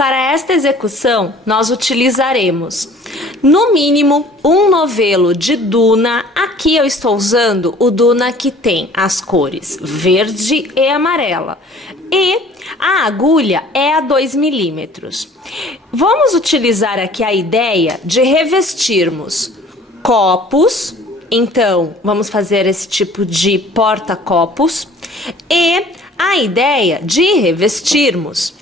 Para esta execução, nós utilizaremos, no mínimo, um novelo de Duna. Aqui eu estou usando o Duna que tem as cores verde e amarela. E a agulha é a 2 milímetros. Vamos utilizar aqui a ideia de revestirmos copos. Então, vamos fazer esse tipo de porta-copos. E a ideia de revestirmos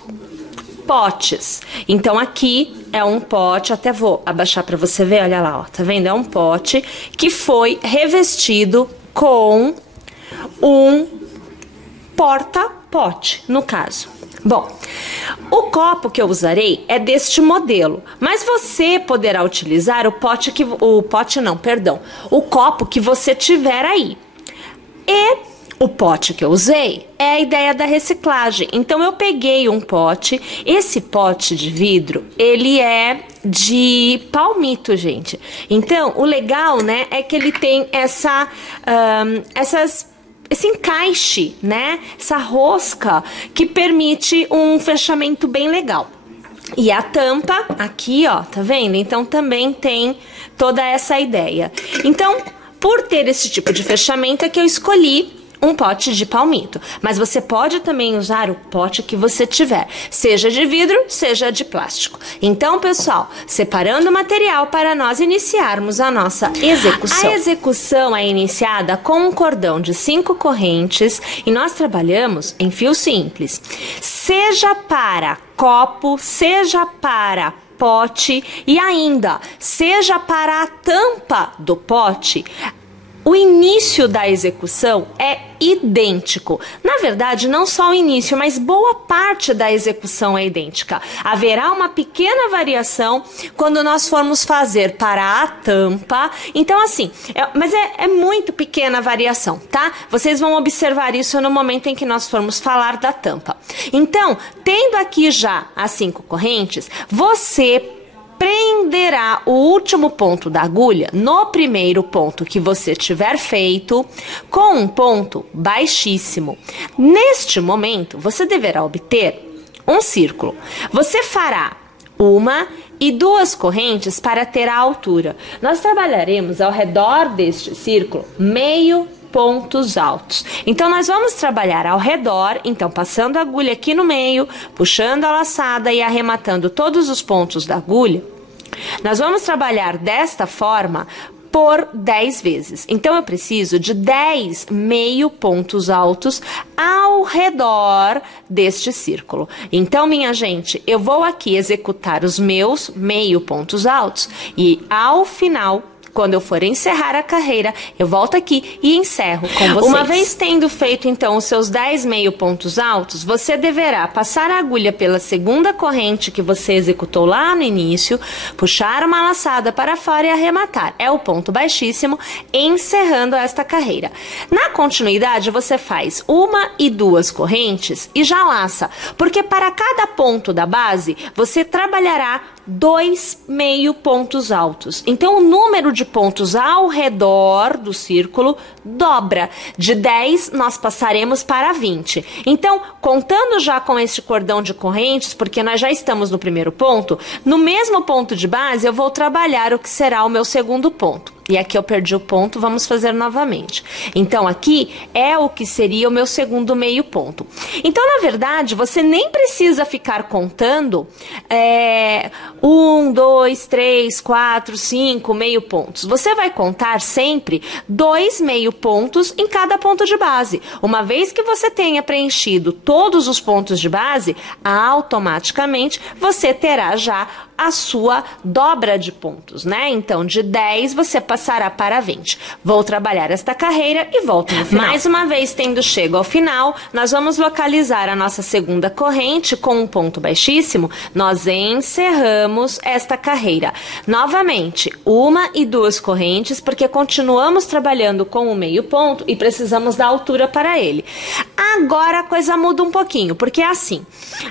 potes. Então, aqui é um pote, até vou abaixar para você ver, olha lá, ó, tá vendo? É um pote que foi revestido com um porta-pote, no caso. Bom, o copo que eu usarei é deste modelo, mas você poderá utilizar o copo que você tiver aí. E o pote que eu usei é a ideia da reciclagem. Então eu peguei um pote, esse pote de vidro, ele é de palmito, gente. Então o legal, né, é que ele tem esse encaixe, né? Essa rosca que permite um fechamento bem legal. E a tampa aqui, ó, tá vendo? Então também tem toda essa ideia. Então, por ter esse tipo de fechamento é que eu escolhi um pote de palmito, mas você pode também usar o pote que você tiver, seja de vidro, seja de plástico. Então, pessoal, separando o material para nós iniciarmos a nossa execução. A execução é iniciada com um cordão de 5 correntes e nós trabalhamos em fio simples, seja para copo, seja para pote e ainda seja para a tampa do pote. O início da execução é idêntico. Na verdade, não só o início, mas boa parte da execução é idêntica. Haverá uma pequena variação quando nós formos fazer para a tampa. Então, assim, mas é muito pequena a variação, tá? Vocês vão observar isso no momento em que nós formos falar da tampa. Então, tendo aqui já as 5 correntes, você prenderá o último ponto da agulha no primeiro ponto que você tiver feito com um ponto baixíssimo. Neste momento, você deverá obter um círculo. Você fará 1 e 2 correntes para ter a altura. Nós trabalharemos ao redor deste círculo meio pontos altos. Então, nós vamos trabalhar ao redor, então, passando a agulha aqui no meio, puxando a laçada e arrematando todos os pontos da agulha. Nós vamos trabalhar desta forma por 10 vezes. Então, eu preciso de 10 meio pontos altos ao redor deste círculo. Então, minha gente, eu vou aqui executar os meus meio pontos altos e, ao final, quando eu for encerrar a carreira, eu volto aqui e encerro com vocês. Uma vez tendo feito, então, os seus 10 meio pontos altos, você deverá passar a agulha pela segunda corrente que você executou lá no início, puxar uma laçada para fora e arrematar. É o ponto baixíssimo, encerrando esta carreira. Na continuidade, você faz 1 e 2 correntes e já laça, porque para cada ponto da base, você trabalhará 2 meio pontos altos. Então, o número de pontos ao redor do círculo dobra. De 10, nós passaremos para 20. Então, contando já com este cordão de correntes, porque nós já estamos no primeiro ponto, no mesmo ponto de base, eu vou trabalhar o que será o meu segundo ponto. E aqui eu perdi o ponto, vamos fazer novamente. Então, aqui é o que seria o meu segundo meio ponto. Então, na verdade, você nem precisa ficar contando 1, 2, 3, 4, 5 meio pontos. Você vai contar sempre 2 meio pontos em cada ponto de base. Uma vez que você tenha preenchido todos os pontos de base, automaticamente você terá já a sua dobra de pontos, né? Então, de 10 você passará para 20. Vou trabalhar esta carreira e volto no final. Mais uma vez, tendo chego ao final, nós vamos localizar a nossa segunda corrente com um ponto baixíssimo. Nós encerramos esta carreira. Novamente, 1 e 2 correntes, porque continuamos trabalhando com o meio ponto e precisamos da altura para ele. Agora a coisa muda um pouquinho, porque é assim,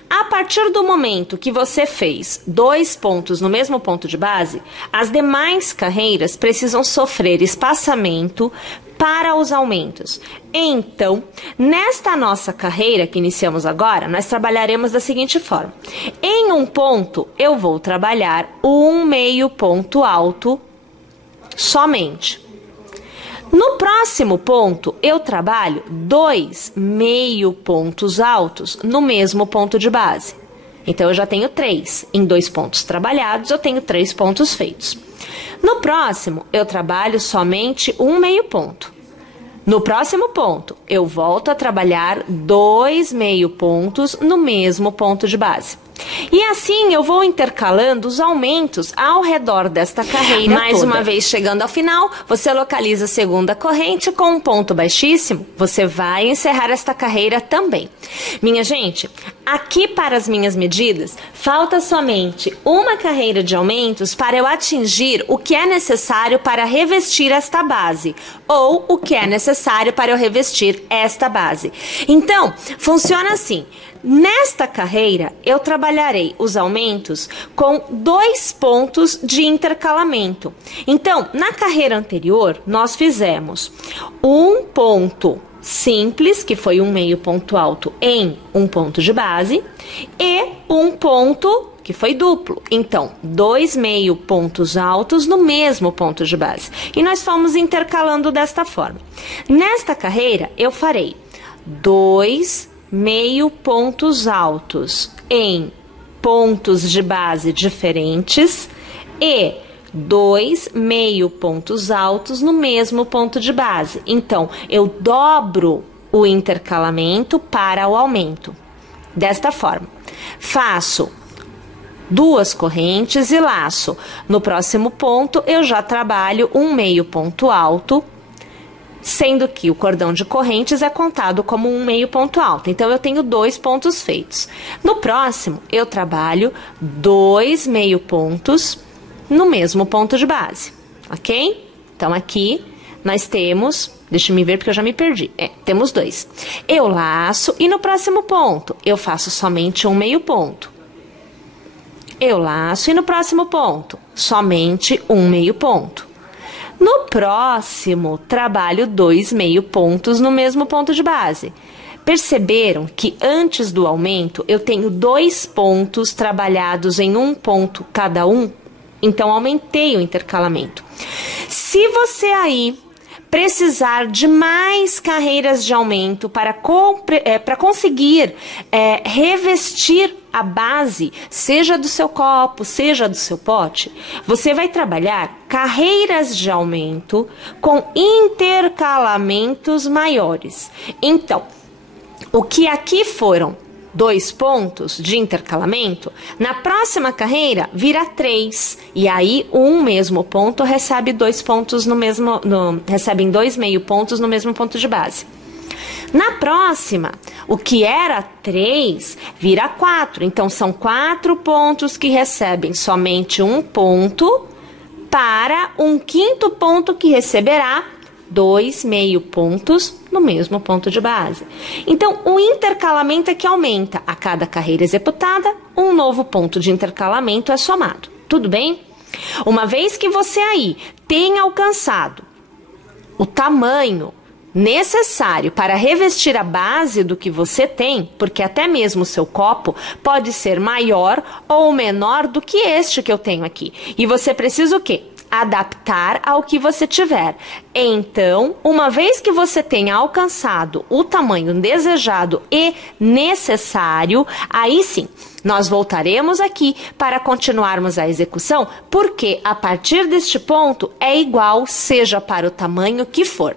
a partir do momento que você fez 2 pontos no mesmo ponto de base, as demais carreiras precisam sofrer espaçamento para os aumentos. Então, nesta nossa carreira que iniciamos agora, nós trabalharemos da seguinte forma. Em um ponto, eu vou trabalhar um meio ponto alto somente. No próximo ponto, eu trabalho 2 meio pontos altos no mesmo ponto de base. Então, eu já tenho 3. Em 2 pontos trabalhados, eu tenho 3 pontos feitos. No próximo, eu trabalho somente um meio ponto. No próximo ponto, eu volto a trabalhar 2 meio pontos no mesmo ponto de base. E assim eu vou intercalando os aumentos ao redor desta carreira Mais uma vez chegando ao final, você localiza a segunda corrente com um ponto baixíssimo, você vai encerrar esta carreira também. Minha gente, aqui para as minhas medidas, falta somente uma carreira de aumentos para eu atingir o que é necessário para revestir esta base, ou o que é necessário para eu revestir esta base. Então, funciona assim. Nesta carreira, eu trabalharei os aumentos com 2 pontos de intercalamento. Então, na carreira anterior, nós fizemos um ponto simples, que foi um meio ponto alto em um ponto de base, e um ponto que foi duplo. Então, 2 meio pontos altos no mesmo ponto de base. E nós fomos intercalando desta forma. Nesta carreira, eu farei 2 meio pontos altos em pontos de base diferentes e 2 meio pontos altos no mesmo ponto de base. Então, eu dobro o intercalamento para o aumento. Desta forma, faço 2 correntes e laço. No próximo ponto, eu já trabalho um meio ponto alto, sendo que o cordão de correntes é contado como um meio ponto alto. Então, eu tenho 2 pontos feitos. No próximo, eu trabalho 2 meio pontos no mesmo ponto de base, ok? Então, aqui nós temos, deixa eu ver porque eu já me perdi, temos 2. Eu laço e no próximo ponto, eu faço somente um meio ponto. Eu laço e no próximo ponto, somente um meio ponto. No próximo, trabalho 2 meio pontos no mesmo ponto de base. Perceberam que antes do aumento, eu tenho 2 pontos trabalhados em um ponto cada um? Então, aumentei o intercalamento. Se você aí precisar de mais carreiras de aumento para conseguir revestir a base, seja do seu copo, seja do seu pote, você vai trabalhar carreiras de aumento com intercalamentos maiores. Então, o que aqui foram 2 pontos de intercalamento, na próxima carreira vira 3. E aí, um mesmo ponto recebe 2 pontos recebem 2 meio pontos no mesmo ponto de base. Na próxima, o que era 3 vira 4. Então, são 4 pontos que recebem somente um ponto para um quinto ponto que receberá 2 meio pontos no mesmo ponto de base. Então, o intercalamento é que aumenta. A cada carreira executada, um novo ponto de intercalamento é somado. Tudo bem? Uma vez que você aí tenha alcançado o tamanho necessário para revestir a base do que você tem, porque até mesmo o seu copo pode ser maior ou menor do que este que eu tenho aqui. E você precisa o quê? Adaptar ao que você tiver. Então, uma vez que você tenha alcançado o tamanho desejado e necessário, aí sim, nós voltaremos aqui para continuarmos a execução, porque a partir deste ponto é igual, seja para o tamanho que for.